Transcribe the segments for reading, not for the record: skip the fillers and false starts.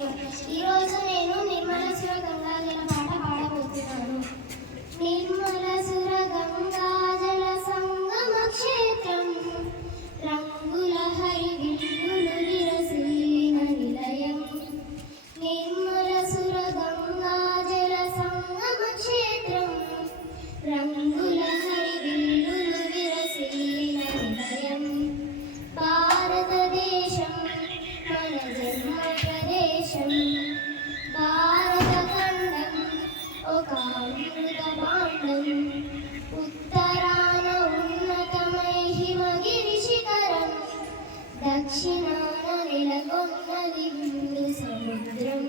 ఈరోజు నేను నిర్మలసుర గంగాజల పాట పాడబోతున్నాను. నిర్మలసుర గంగాజల సంగమ క్షేత్రం, రంగుల హరివిల్లులు విరసిల్లిన నిలయం. నిర్మలసుర గంగాజల సంగమ క్షేత్రం, రంగుల హరివిల్లులు విరసిల్లిన నిలయం. భారతదేశం మన జన్మ ప్రదేశం, భారతఖండం ఒక అమృత భాండం. ఉత్తరాన ఉన్నతమై హిమగిరి శిఖరం, దక్షిణాన నెలకొన్నది హిందూ సముద్రం.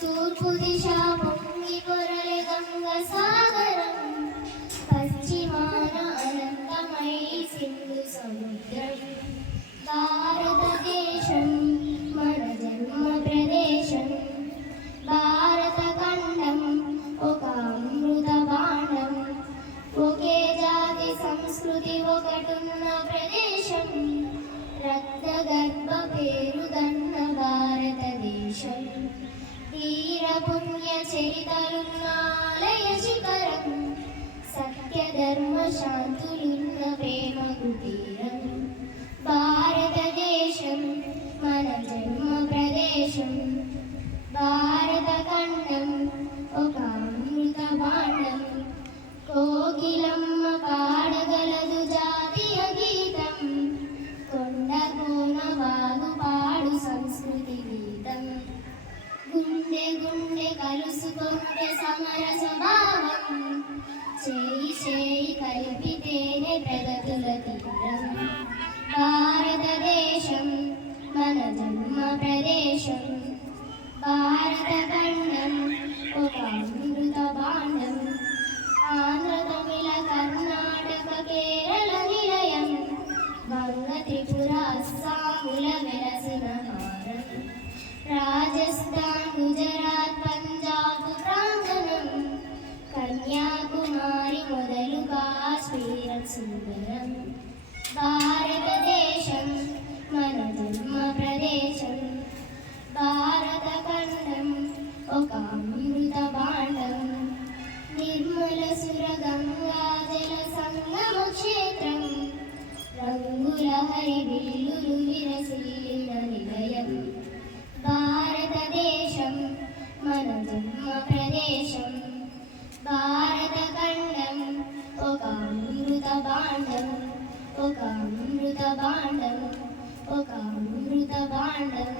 తూర్పు దిశ పొంగి పొరలే గంగ సాగరం, పశ్చిమాన అనంతమై సింధు సముద్రం. భారతదేశం మన జన్మ ప్రదేశం, భారతఖండం ఒక అమృత భాండం. ఒకే జాతి సంస్కృతి ఒకటున్న ప్రదేశం, రత్నగర్భ పేరుగన్న భారతదేశం. వీర పుణ్య చరితలున్న ఆలయ శిఖరం, సత్యధర్మ శాంతులున్న ప్రేమ కుటీరం. భారతదేశం మన జన్మ ప్రదేశం, భారతఖండం ఒక అమృత భాండం. కోకిలమ్మ పాడగలదు జాతీయ గీతం, కొండ కోన వాగు పాడు సంస్కృతి గీతం. గుండె గుండె కలుసుకుంటే సమర స్వభావం, చేయి చేయి కలిపితేనే ప్రగతుల తీరం. భారతదేశం మన జన్మ ప్రదేశం, భారతఖండం ఒక అమృత భాండం. ఆంధ్ర తమిళ కర్ణాటక కేరళ నిలయం, వంగ త్రిపుర అస్సాముల వెలసిన హారం. రాజస్థాన్ గుజరాత్ పంజాబ్ ప్రాంగణం, కన్యాకుమారి మొదలు కాశ్మీరం సుందరం. భారతదేశం మన జన్మ ప్రదేశం, భారతఖండం ఒక అమృత భాండం. నిర్మలసుర గంగాజల సంగమ క్షేత్రం, రంగుల హరివిల్లులు విరసిల్లిన నిలయం. భారతదేశం మన జన్మ ప్రదేశం, భారతఖండం ఒక అమృత భాండం. ఒక అమృత భాండం, ఒక అమృత భాండం.